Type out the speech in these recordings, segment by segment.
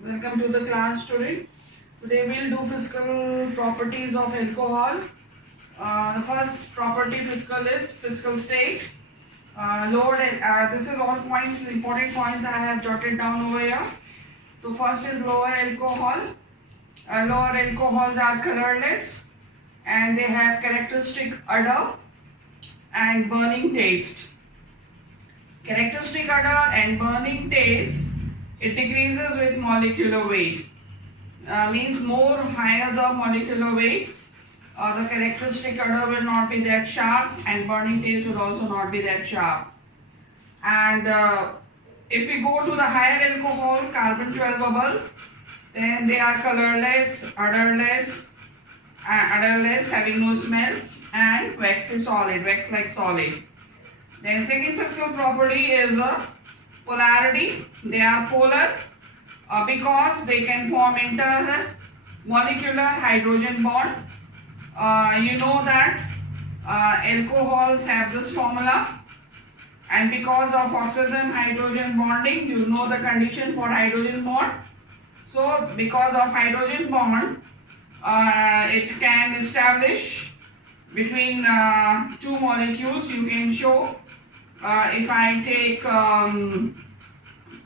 Welcome to the class student. Today we will do physical properties of alcohol. The first property physical is physical state. This is all points, important points I have jotted down over here. So first is lower alcohol. Lower alcohols are colorless and they have characteristic odor and burning taste. Characteristic odor and burning taste, it decreases with molecular weight. Means more higher the molecular weight, the characteristic odor will not be that sharp and burning taste will also not be that sharp. And if we go to the higher alcohol, carbon 12 bubble, then they are colorless, odorless, having no smell, and waxy solid, wax-like solid. Then second physical property is polarity. They are polar because they can form intermolecular hydrogen bond. You know that alcohols have this formula, and because of oxygen hydrogen bonding, you know the condition for hydrogen bond. So because of hydrogen bond, it can establish between two molecules. You can show if I take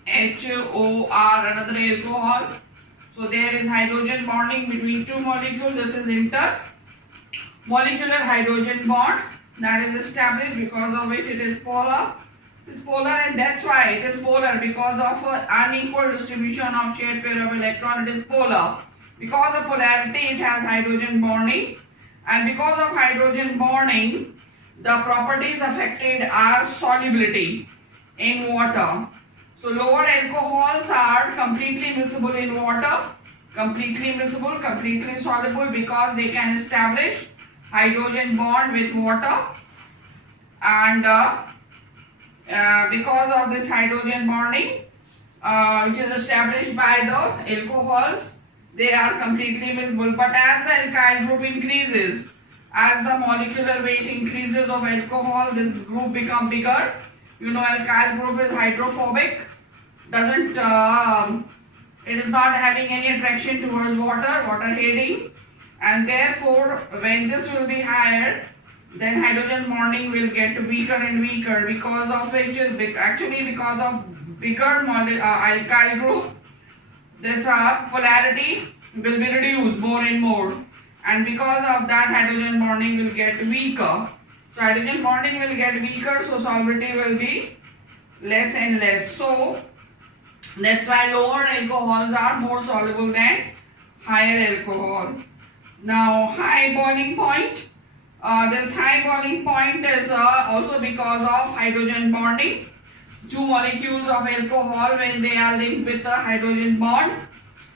HOR, another alcohol, so there is hydrogen bonding between two molecules. This is intermolecular hydrogen bond that is established, because of which it is polar. It is polar, and that's why it is polar, because of unequal distribution of shared pair of electron. It is polar because of polarity. It has hydrogen bonding, and because of hydrogen bonding, the properties affected are solubility in water. So lower alcohols are completely miscible in water, completely miscible, completely soluble, because they can establish hydrogen bond with water, and because of this hydrogen bonding which is established by the alcohols, they are completely miscible. But as the alkyl group increases, as the molecular weight increases of alcohol, this group becomes bigger. You know, alkyl group is hydrophobic, it is not having any attraction towards water hating, and therefore when this will be higher, then hydrogen bonding will get weaker and weaker, because of which because of bigger alkyl group, this polarity will be reduced more and more, and because of that hydrogen bonding will get weaker. So hydrogen bonding will get weaker, so solubility will be less and less. So that's why lower alcohols are more soluble than higher alcohol. Now high boiling point. This high boiling point is also because of hydrogen bonding. Two molecules of alcohol, when they are linked with a hydrogen bond,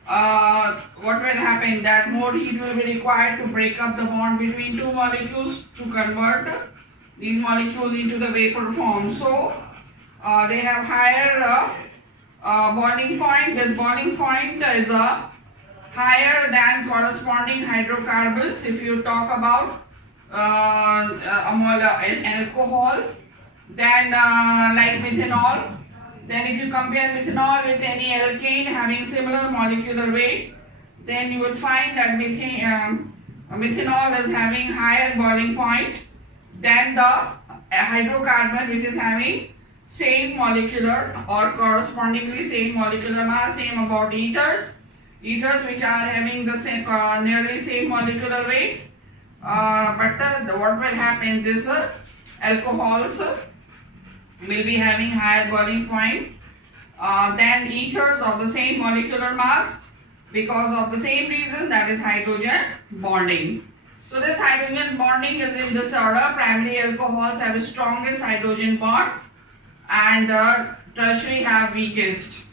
what will happen? That more heat will be required to break up the bond between two molecules, to convert these molecules into the vapor form. So they have higher boiling point. This boiling point is higher than corresponding hydrocarbons. If you talk about an alcohol, then like methanol, then if you compare methanol with any alkane having similar molecular weight, then you will find that methanol is having higher boiling point than the hydrocarbon which is having same molecular or correspondingly same molecular mass. Same about ethers which are having the same nearly same molecular weight, but what will happen, this alcohols will be having higher boiling point than ethers of the same molecular mass, because of the same reason, that is hydrogen bonding. So this hydrogen bonding is in this order. Primary alcohols have the strongest hydrogen bond, and tertiary have weakest.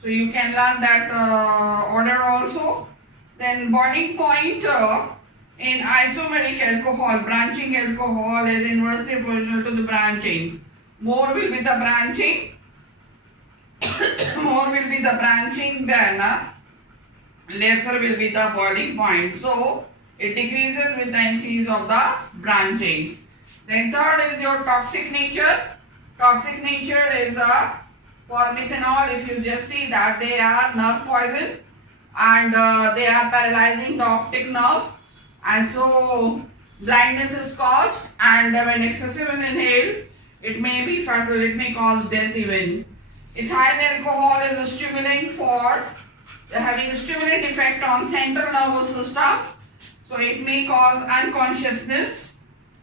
So you can learn that order also. Then boiling point in isomeric alcohol, branching alcohol, is inversely proportional to the branching. More will be the branching, then lesser will be the boiling point. So it decreases with the increase of the branching. Then third is your toxic nature. Toxic nature is For methanol, if you just see that they are nerve poison and they are paralyzing the optic nerve, and so blindness is caused, and when excessive is inhaled, it may be fatal, it may cause death even. Ethyl alcohol is a stimulant for having a stimulant effect on central nervous system, so it may cause unconsciousness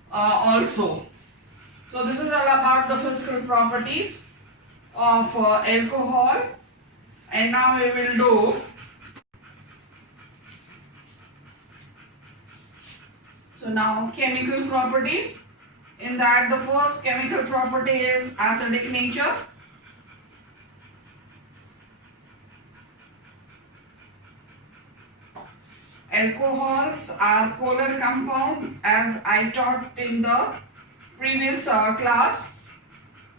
also. So this is all about the physical properties of alcohol, and now we will do chemical properties. In that, the first chemical property is acidic nature. Alcohols are polar compound, as I taught in the previous class.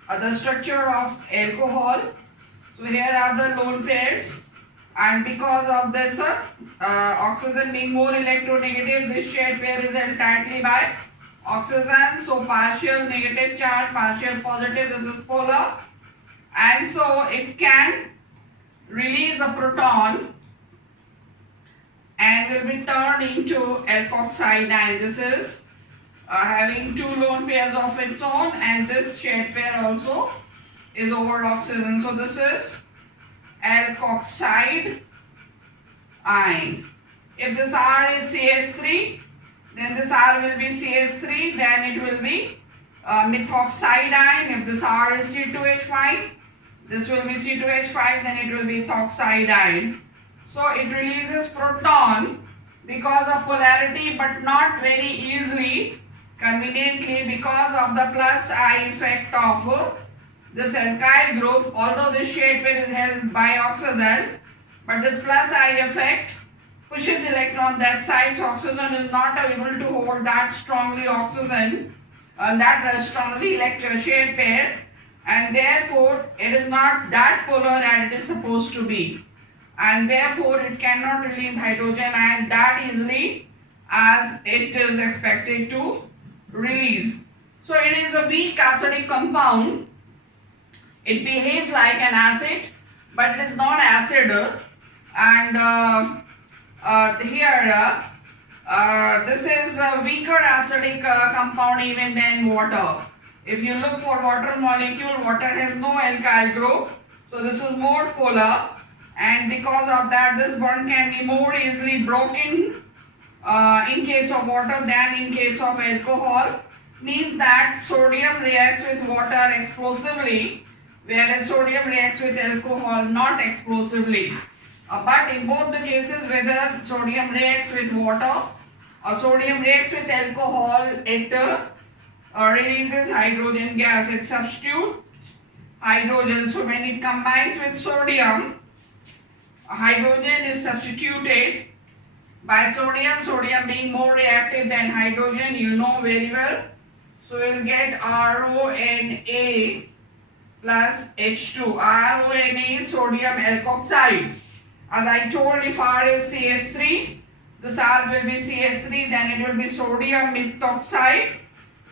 The structure of alcohol. So here are the lone pairs, and because of this oxygen being more electronegative, this shared pair is held tightly by oxygen. So partial negative charge, partial positive, this is polar, and so it can release a proton and will be turned into alkoxide, and this is having two lone pairs of its own, and this shared pair also is over oxygen. So this is alkoxide ion. If this R is CH3, then this R will be CH3, then it will be methoxide ion. If this R is C2H5, this will be C2H5, then it will be ethoxide ion. So it releases proton because of polarity, but not very easily, conveniently, because of the plus I effect of this alkyl group. Although this shared pair is held by oxygen, but this plus I effect pushes electron that side, so oxygen is not able to hold that strongly oxygen, that strongly shared pair, and therefore it is not that polar as it is supposed to be, and therefore it cannot release hydrogen ion that easily as it is expected to release. So it is a weak acidic compound. It behaves like an acid, but it is not acid, and here this is a weaker acidic compound even than water. If you look for water molecule, water has no alkyl group, so this is more polar, and because of that this bond can be more easily broken in case of water than in case of alcohol. Means that sodium reacts with water explosively, whereas sodium reacts with alcohol not explosively. But in both the cases, whether sodium reacts with water or sodium reacts with alcohol, it releases hydrogen gas. It substitutes hydrogen. So when it combines with sodium, hydrogen is substituted by sodium. Sodium being more reactive than hydrogen, you know very well. So we will get RONA plus H2. RONA is sodium alkoxide. As I told, if R is CH3, this R will be CH3, then it will be sodium methoxide.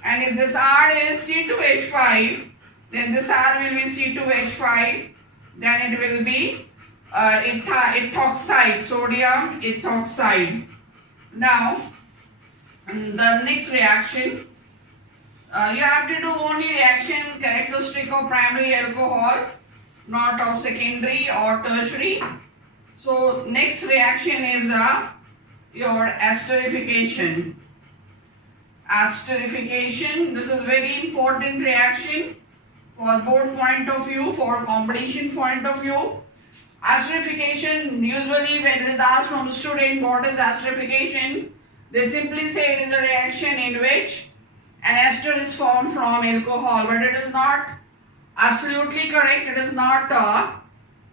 And if this R is C2H5, then this R will be C2H5, then it will be ethoxide, sodium ethoxide. Now, the next reaction, you have to do only reaction characteristic of primary alcohol, not of secondary or tertiary. So next reaction is your esterification. Esterification, this is very important reaction for board point of view, for competition point of view. Esterification, usually when it is asked from a student what is esterification, they simply say it is a reaction in which an ester is formed from alcohol, but it is not absolutely correct, it is not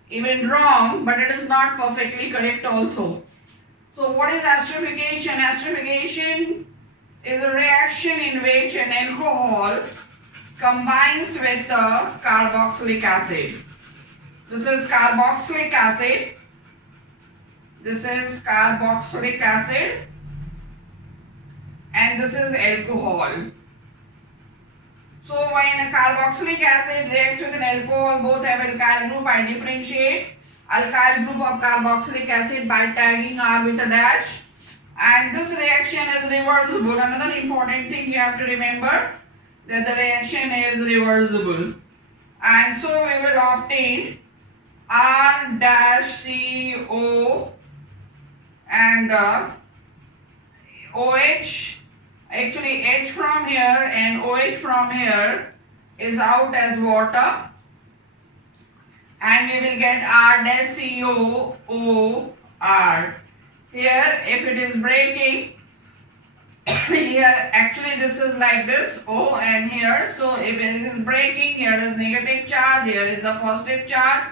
even wrong, but it is not perfectly correct also. So what is esterification? Esterification is a reaction in which an alcohol combines with carboxylic acid. This is carboxylic acid. This is carboxylic acid, and this is alcohol. So when a carboxylic acid reacts with an alcohol, both have alkyl group. I differentiate alkyl group of carboxylic acid by tagging R with a dash. And this reaction is reversible. Another important thing you have to remember, that the reaction is reversible. And so we will obtain R dash CO and OH. Actually H from here and OH from here is out as water, and we will get R dash COOR. Here if it is breaking, here actually this is like this O, and here, so if it is breaking, here is negative charge, here is the positive charge,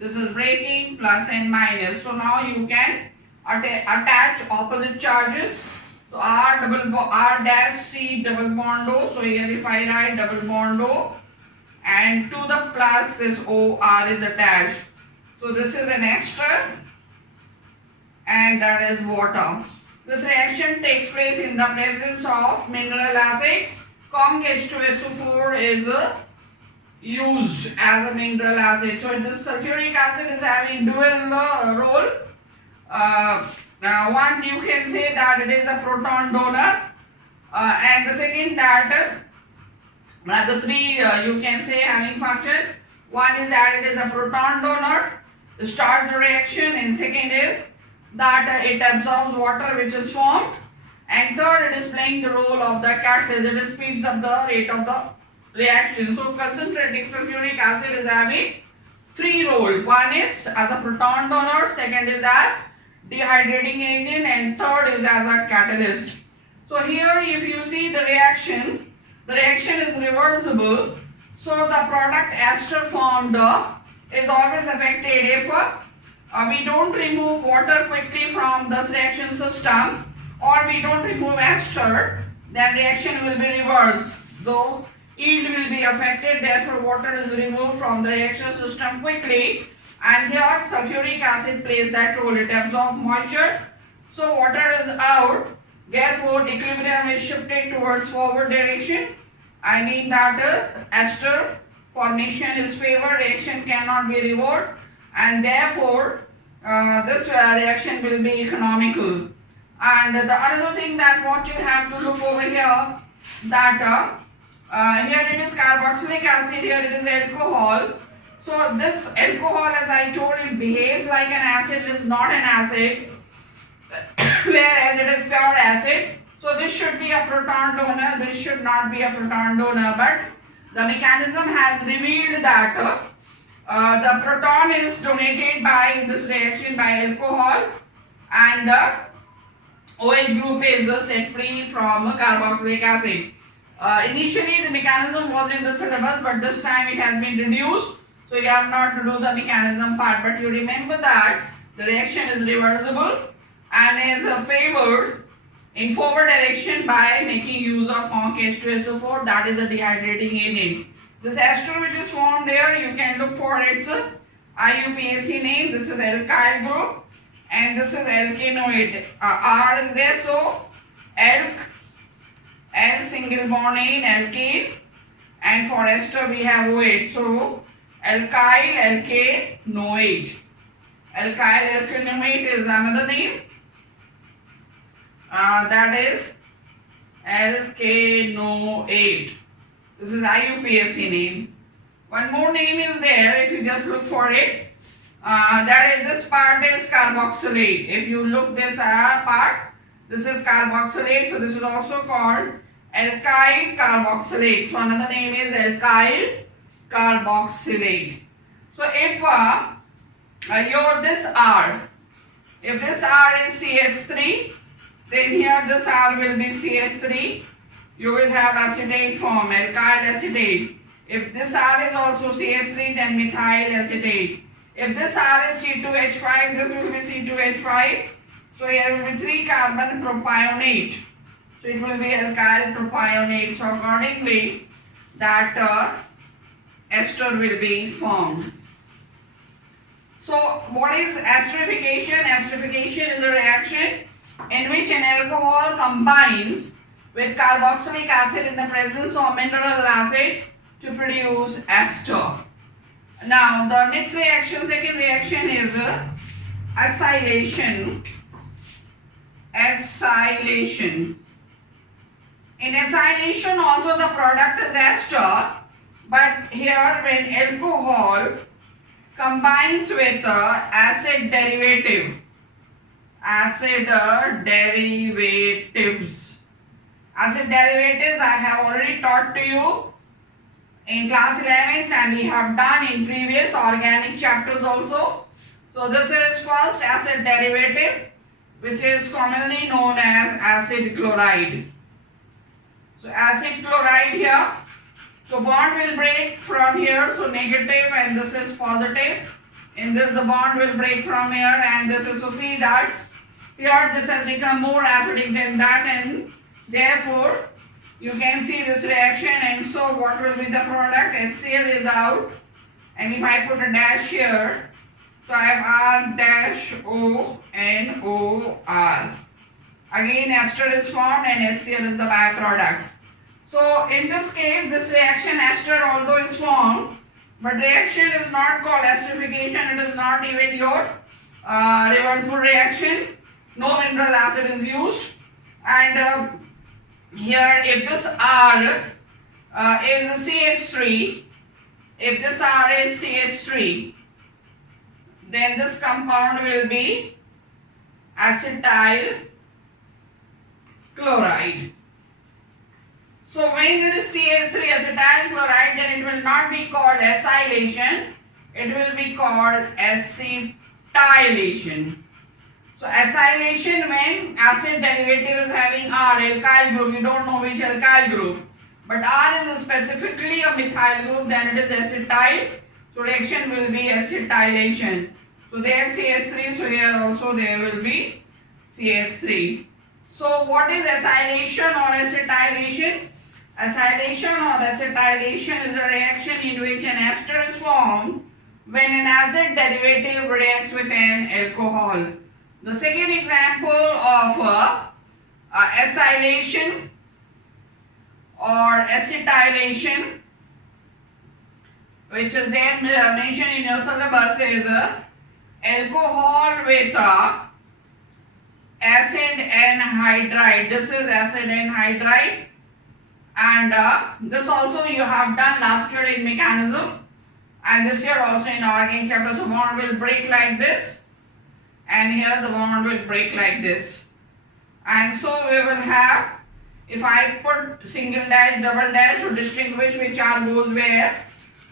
this is breaking, plus and minus. So now you can attach opposite charges. So R dash C double bond O. So here if I write double bond O, and to the plus this OR is attached. So this is an ester and that is water. This reaction takes place in the presence of mineral acid. Corn H2SO4 is used as a mineral acid. So this sulfuric acid is having dual role. One, you can say that it is a proton donor, and the second that the three you can say having function. One is that it is a proton donor, starts the reaction, and second is that it absorbs water which is formed, and third it is playing the role of the catalyst. It speeds up the rate of the reaction. So concentrating sulfuric acid is having three roles. One is as a proton donor, second is as dehydrating agent, and third is as a catalyst. So here if you see the reaction is reversible. So the product ester formed is always affected if we don't remove water quickly from the reaction system, or we don't remove ester, then reaction will be reversed. So yield will be affected, therefore water is removed from the reaction system quickly. And here sulfuric acid plays that role, it absorbs moisture, so water is out, therefore equilibrium is shifted towards forward direction. I mean that ester formation is favored, reaction cannot be reversed, and therefore this reaction will be economical. And the other thing that what you have to look over here, that here it is carboxylic acid, here it is alcohol. So this alcohol, as I told, it behaves like an acid, it is not an acid, whereas it is pure acid. So this should be a proton donor, this should not be a proton donor, but the mechanism has revealed that the proton is donated by this reaction by alcohol, and the OH group is set free from carboxylic acid. Initially the mechanism was in the syllabus, but this time it has been reduced. So you have not to do the mechanism part, but you remember that the reaction is reversible and is favored in forward direction by making use of conc H2SO4, that is a dehydrating agent. This ester which is formed here, you can look for its IUPAC name. This is alkyl group and this is alkanoate. R is there, so alk, L single bond in alkane, and for ester we have OH. So alkyl alkanoate. Alkyl alkanoate is another name. That is alkanoate. This is IUPAC name. One more name is there if you just look for it. That is, this part is carboxylate. If you look this part, this is carboxylate. So this is also called alkyl carboxylate. So another name is alkyl carboxylate. So if if this R is CH3, then here this R will be CH3. You will have acetate form, alkyl acetate. If this R is also CH3, then methyl acetate. If this R is C2H5, this will be C2H5. So here will be 3 carbon propionate. So it will be alkyl propionate. So accordingly, that ester will be formed. So what is esterification? Esterification is a reaction in which an alcohol combines with carboxylic acid in the presence of mineral acid to produce ester. Now the next reaction, second reaction is acylation. Acylation. In acylation also the product is ester, but here when alcohol combines with acid derivative, acid derivatives. Acid derivatives I have already taught to you in class 11th and we have done in previous organic chapters also. So this is first acid derivative, which is commonly known as acid chloride. So acid chloride here, so bond will break from here, so negative and this is positive. In this the bond will break from here and this is, so see that here this has become more acidic than that and therefore you can see this reaction, and so what will be the product? HCl is out, and if I put a dash here, so I have R-ONOR. Again ester is formed and HCl is the byproduct. So in this case, this reaction ester although is formed, but reaction is not called esterification, it is not even your reversible reaction. No mineral acid is used, and here if this R is CH3, if this R is CH3, then this compound will be acetyl chloride. So when it is CH3 acetyl chloride, then it will not be called acylation, it will be called acetylation. So acylation when acid derivative is having R, alkyl group, you don't know which alkyl group, but R is specifically a methyl group, then it is acetyl, so reaction will be acetylation. So there CH3, so here also there will be CH3. So what is acylation or acetylation? Acylation or acetylation is a reaction in which an ester is formed when an acid derivative reacts with an alcohol. The second example of acylation or acetylation, which is there mentioned in your syllabus, is alcohol with acid anhydride. This is acid anhydride, and this also you have done last year in mechanism, and this year also in organic chapter. So bond will break like this, and here the bond will break like this, and so we will have, if I put single dash, double dash to distinguish which R goes where,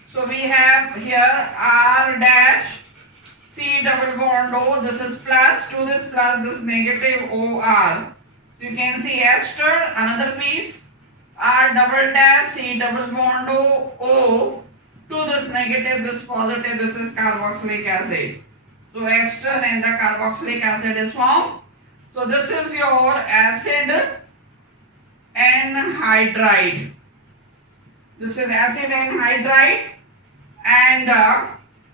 so we have here R dash C double bond O, this is plus, to this plus, this negative OR. So you can see ester, another piece, R double dash C double bond O, to this negative, this positive, this is carboxylic acid. So ester and the carboxylic acid is formed. So this is your acid anhydride. This is acid anhydride, and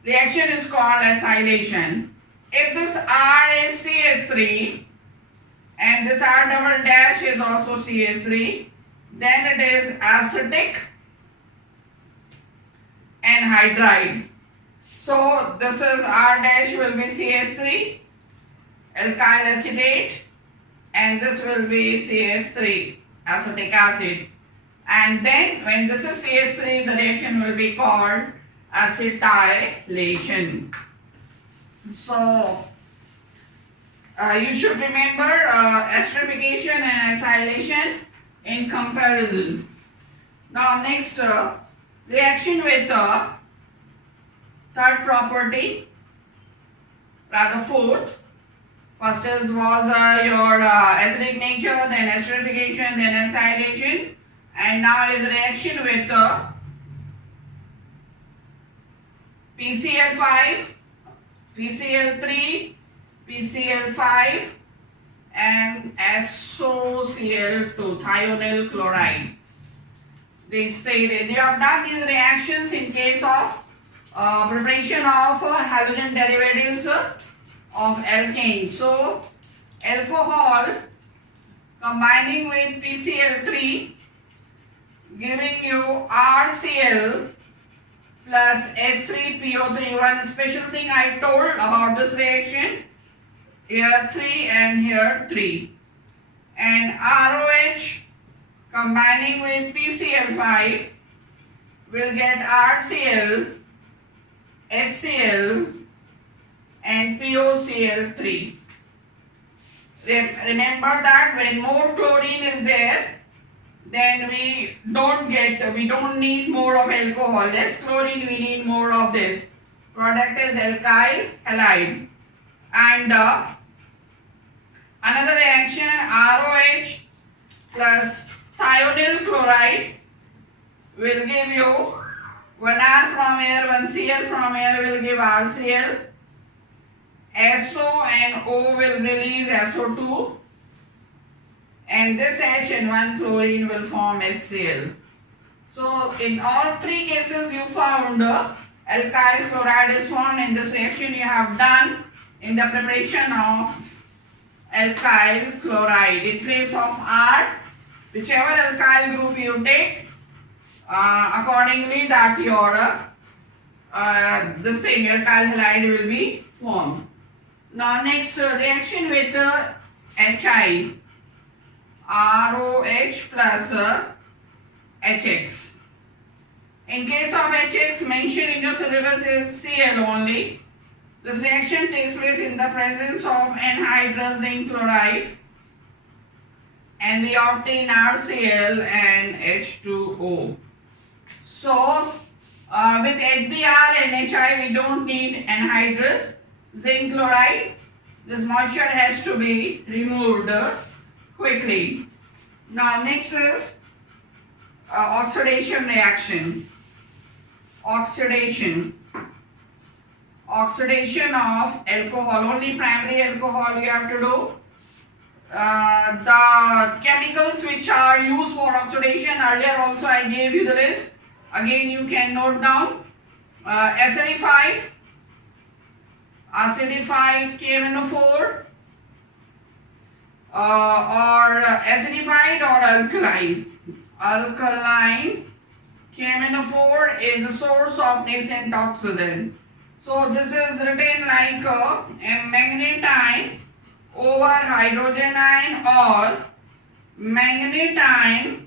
reaction is called acylation. If this R is CH3 and this R double dash is also CH3, then it is acetic anhydride. So this is R dash will be CH3, alkyl acetate, and this will be CH3, acetic acid. And then when this is CH3, the reaction will be called acetylation. So you should remember esterification and acylation in comparison. Now next reaction with third property, rather fourth. First was your acidic nature, then esterification, then acylation, and now is reaction with PCl5, PCl3, PCl5 and SOCl2, thionyl chloride. They have done these reactions in case of preparation of halogen derivatives of alkanes. So alcohol combining with PCl3, giving you RCl plus H3PO3. One special thing I told about this reaction, here 3 and here 3. And ROH combining with PCl5 will get RCl, HCl and POCl3. Remember that when more chlorine is there, then we don't need more of alcohol. Less chlorine, we need more of this. Product is alkyl halide. And another reaction, ROH plus thionyl chloride will give you 1 R from air, 1 Cl from air will give RCl. SO and O will release SO2. And this H and 1 chlorine will form HCl. So in all 3 cases you found alkyl chloride is formed in this reaction you have done in the preparation of alkyl chloride. In place of R, whichever alkyl group you take, accordingly that your this thing alkyl halide will be formed. Now next reaction with HI, ROH plus HX. In case of HX, mentioned in your syllabus is Cl only. This reaction takes place in the presence of anhydrous zinc chloride and we obtain RCl and H2O. So with HBr and HI we don't need anhydrous zinc chloride. This moisture has to be removed quickly. Now next is oxidation reaction. Oxidation of alcohol, only primary alcohol you have to do. The chemicals which are used for oxidation, earlier also I gave you the list. Again you can note down. Acidified KMNO4 or acidified or alkaline. Alkaline KMNO4 is the source of nascent oxygen. So this is written like a magnetine over hydrogen ion or magnetine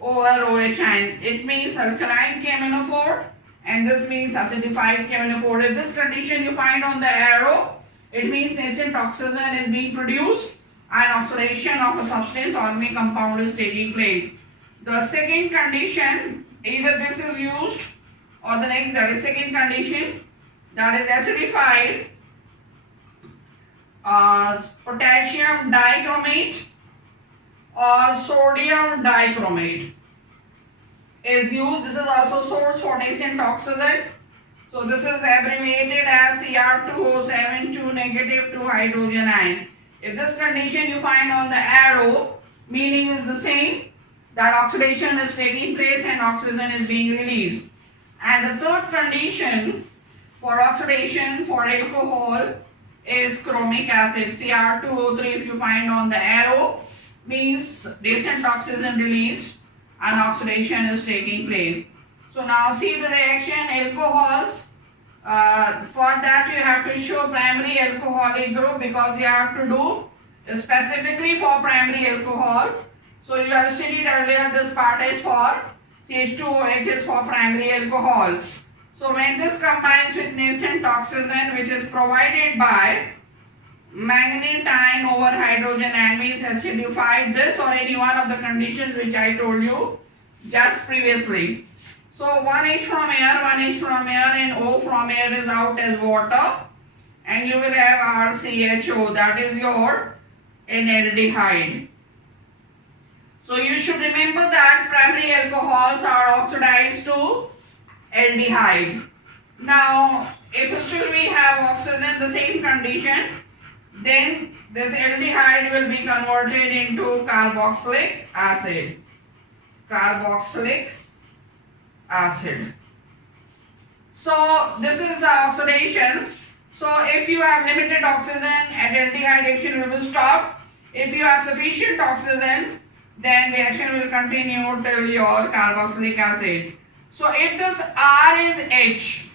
over OH ion. It means alkaline KMNO4 and this means acidified KMNO4. If this condition you find on the arrow, it means nascent oxygen is being produced and oxidation of a substance organic compound is taking place. The second condition, either this is used or the next, that is second condition, that is acidified potassium dichromate or sodium dichromate is used. This is also source for nascent oxygen. So this is abbreviated as Cr2O7 negative 2 hydrogen ion. If this condition you find on the arrow, meaning is the same, that oxidation is taking place and oxygen is being released. And the third condition for oxidation for alcohol is chromic acid. Cr2O3 if you find on the arrow means nascent oxygen released and oxidation is taking place. So now see the reaction alcohols. For that you have to show primary alcoholic group because you have to do specifically for primary alcohol. So you have studied earlier this part is for CH2OH is for primary alcohol. So when this combines with nascent oxygen which is provided by magnetine over hydrogen ion means acidified this or any one of the conditions which I told you just previously. So 1H from air, 1H from air and O from air is out as water and you will have RCHO, that is your analdehyde. So you should remember that primary alcohols are oxidized to aldehyde. Now if still we have oxygen the same condition, then this aldehyde will be converted into carboxylic acid. Carboxylic acid. So this is the oxidation. So if you have limited oxygen, aldehyde reaction will be stopped. If you have sufficient oxygen, then reaction will continue till your carboxylic acid. So if this R is H,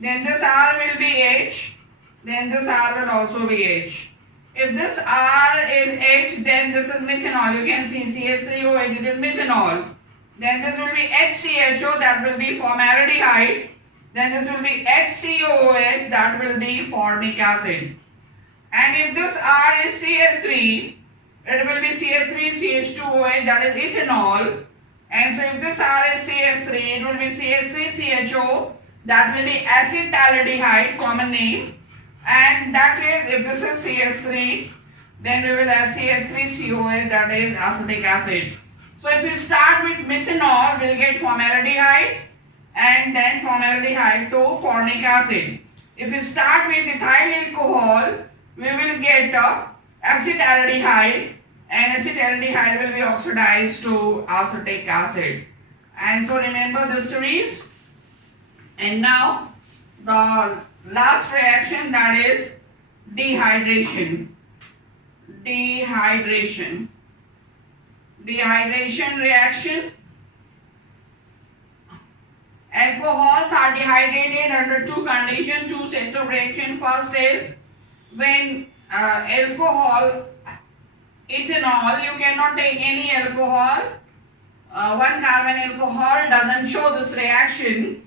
then this R will be H, then this R will also be H. If this R is H, then this is methanol. You can see CH3OH, it is methanol. Then this will be HCHO, that will be formaldehyde. Then this will be HCOOH, that will be formic acid. And if this R is CH3, it will be CH3CH2OH, that is ethanol. And so if this R is CH3, it will be CH3CHO, that will be acetaldehyde, common name. And that is, if this is CH3, then we will have CH3COH, that is acetic acid. So if we start with methanol, we will get formaldehyde and then formaldehyde to formic acid. If we start with ethyl alcohol, we will get acetaldehyde, and acetaldehyde will be oxidized to acetic acid. And so remember this series. And now the last reaction, that is dehydration. Dehydration reaction. Alcohols are dehydrated under two conditions, two sets of reaction. First is when alcohol, ethanol, you cannot take any alcohol. 1-carbon alcohol doesn't show this reaction.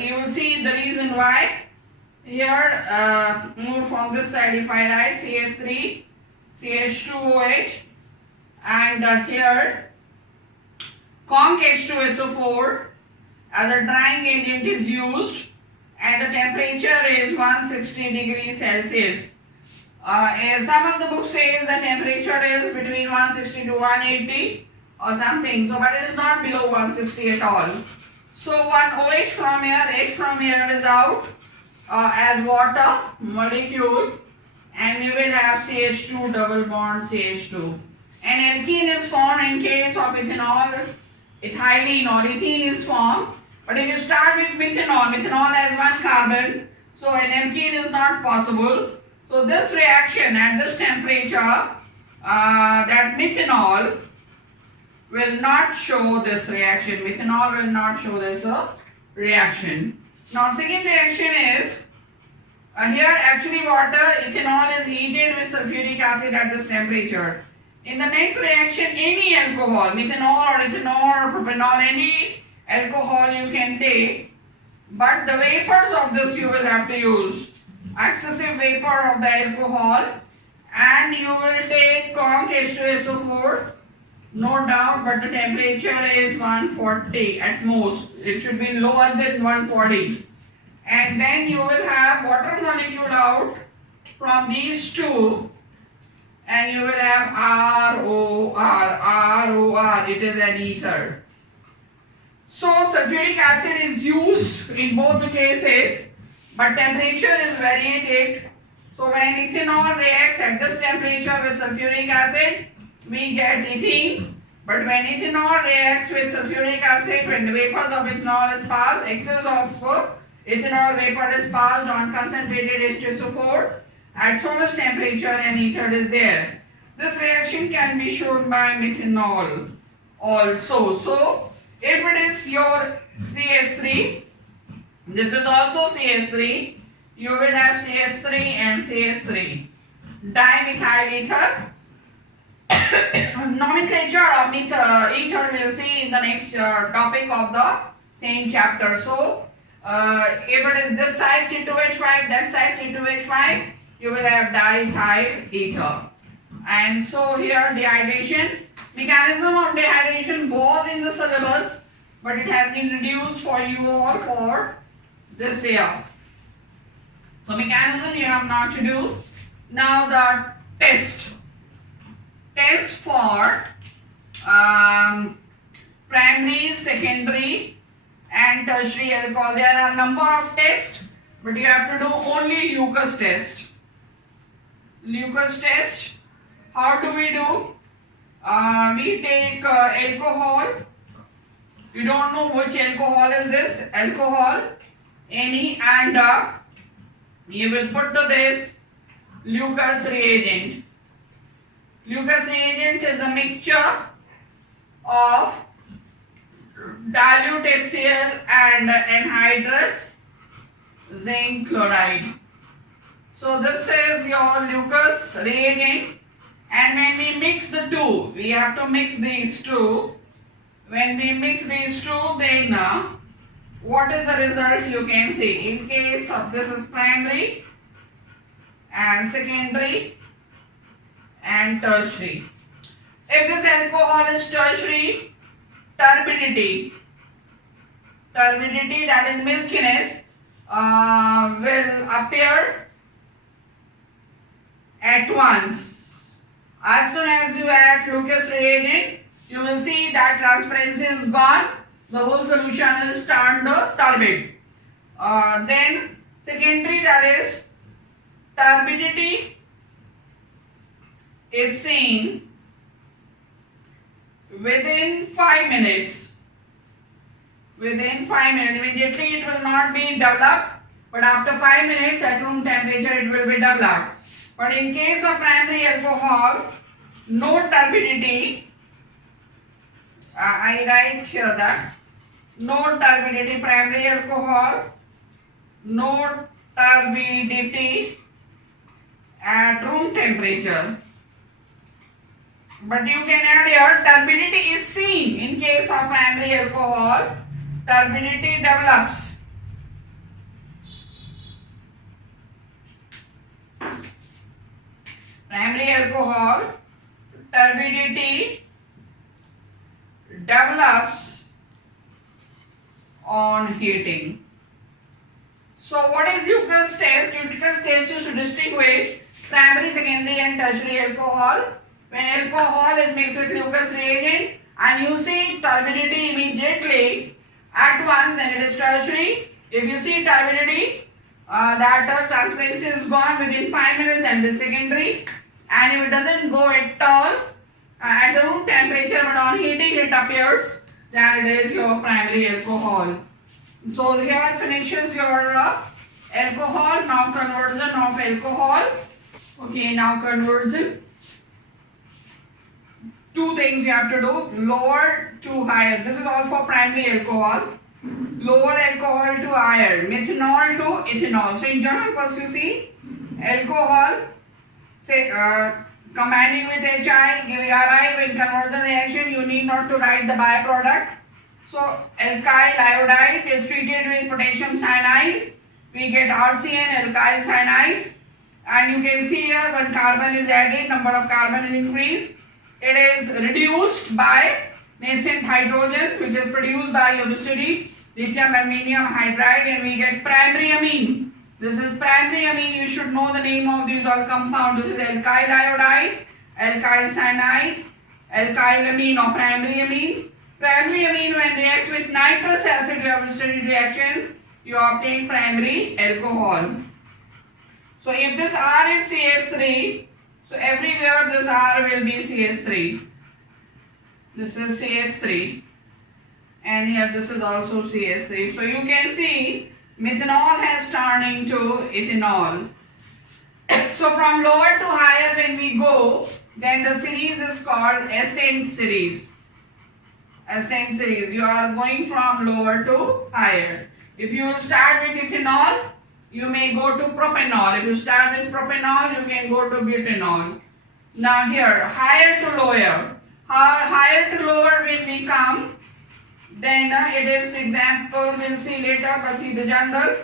You will see the reason why. Here, move from this side, if I write CH3, CH2OH, and here conc H2SO4 as a drying agent is used, and the temperature is 160 degrees Celsius. Some of the books says the temperature is between 160 to 180 or something, so but it is not below 160 at all. So one OH from here, H from here is out as water molecule, and we will have CH2 double bond CH2. An alkene is formed in case of ethanol, ethylene or ethene is formed. But if you start with methanol, methanol has 1 carbon, so an alkene is not possible. So this reaction at this temperature, that methanol will not show this reaction. Methanol will not show this reaction. Now second reaction is, here actually water, ethanol is heated with sulfuric acid at this temperature. In the next reaction, any alcohol, methanol or ethanol or propanol, any alcohol you can take, but the vapors of this you will have to use. Excessive vapor of the alcohol, and you will take conc H2SO4, no doubt, but the temperature is 140 at most. It should be lower than 140. And then you will have water molecule out from these two, and you will have ROR, it is an ether. So sulfuric acid is used in both the cases, but temperature is variated. So when ethanol reacts at this temperature with sulfuric acid, we get ethene. But when ethanol reacts with sulfuric acid, when the vapors of ethanol is passed, excess of ethanol vapor is passed on concentrated H2SO4 at so much temperature, and ether is there. This reaction can be shown by methanol also. So if it is your CH3, this is also CH3, you will have CH3 and CH3. Dimethyl ether. Nomenclature of ether we will see in the next topic of the same chapter. So if it is this side C2H5, that side C2H5, you will have diethyl ether. And so here dehydration, mechanism of dehydration was in the syllabus, but it has been reduced for you all for this year. So mechanism you have not to do. Now the test for primary, secondary and tertiary alcohol. There are a number of tests, but you have to do only Lucas test. Lucas test, how do we do? We take alcohol. You don't know which alcohol is this, alcohol, any, and you will put to this Lucas reagent. Lucas reagent is a mixture of dilute HCl and anhydrous zinc chloride. So this is your Lucas reagent, and when we mix the two, we have to mix these two. When we mix these two, then what is the result you can see? In case of this is primary and secondary and tertiary. If this alcohol is tertiary, turbidity that is milkiness will appear at once. As soon as you add Lucas reagent, you will see that transparency is gone, the whole solution is turned turbid. Then secondary, that is turbidity is seen within 5 minutes. Within 5 minutes, immediately it will not be developed, but after 5 minutes at room temperature it will be developed. But in case of primary alcohol, no turbidity. I write here that no turbidity, primary alcohol, no turbidity at room temperature. But you can add here, turbidity is seen in case of primary alcohol, turbidity develops. Primary alcohol, turbidity develops on heating. So what is Lucas test? Lucas test is to distinguish primary, secondary and tertiary alcohol. When alcohol is mixed with Lucas reagent and you see turbidity immediately at once, then it is tertiary. If you see turbidity, that transparency is gone within 5 minutes, then it is secondary. And if it doesn't go at all at the room temperature but on heating it appears, then it is your primary alcohol. So here finishes your alcohol. Now conversion of alcohol. Okay, now conversion. Two things you have to do, lower to higher. This is all for primary alcohol. Lower alcohol to higher, methanol to ethanol. So in general, first you see alcohol, say combining with HI, give RI. When conversion reaction, you need not to write the byproduct. So alkyl iodide is treated with potassium cyanide. We get RCN, alkyl cyanide. And you can see here when carbon is added, number of carbon is increased. It is reduced by nascent hydrogen, which is produced by your study lithium aluminium hydride, and we get primary amine. This is primary amine. You should know the name of these all compounds. This is alkyl iodide, alkyl cyanide, alkyl amine or primary amine. Primary amine, when reacts with nitrous acid, you have studied reaction, you obtain primary alcohol. So if this R is CH3, so everywhere this R will be CH3. This is CH3 and here this is also CH3. So you can see methanol has turned into ethanol. So from lower to higher when we go, then the series is called ascent series. Ascent series. You are going from lower to higher. If you will start with ethanol, you may go to propanol. If you start with propanol, you can go to butanol. Now here, higher to lower. Higher to lower when we come, then it is example we'll see later, but see the general.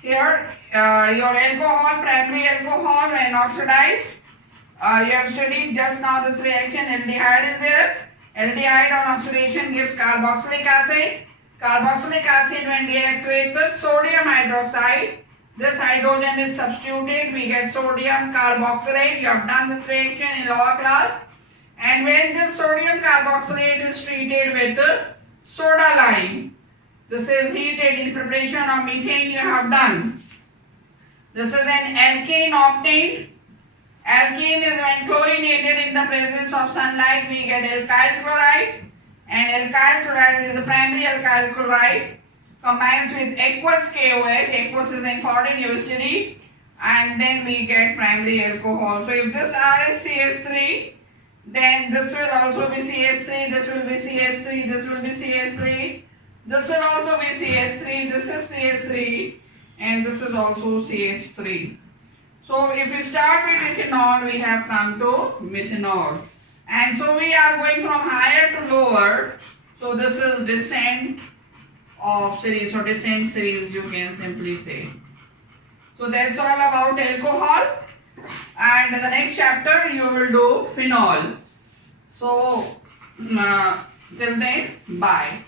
Here, your alcohol, primary alcohol when oxidized. You have studied just now this reaction, aldehyde is there. Aldehyde on oxidation gives carboxylic acid. Carboxylic acid when reacts with sodium hydroxide, this hydrogen is substituted, we get sodium carboxylate. You have done this reaction in lower class. And when this sodium carboxylate is treated with soda lime, this is heated in preparation of methane you have done. This is an alkane obtained. Alkane is when chlorinated in the presence of sunlight, we get alkyl chloride. And alkyl chloride is the primary alkyl chloride. Combines with aqueous KOH, aqueous is important, you study, and then we get primary alcohol. So if this R is CH3, Then this will also be CH3, this will be CH3, this will be CH3, this will also be CH3, this is CH3, and this is also CH3. So if we start with ethanol, we have come to methanol. And so we are going from higher to lower. So this is descent of series, or descent series you can simply say. So that's all about alcohol. And in the next chapter you will do phenol. So till then, bye.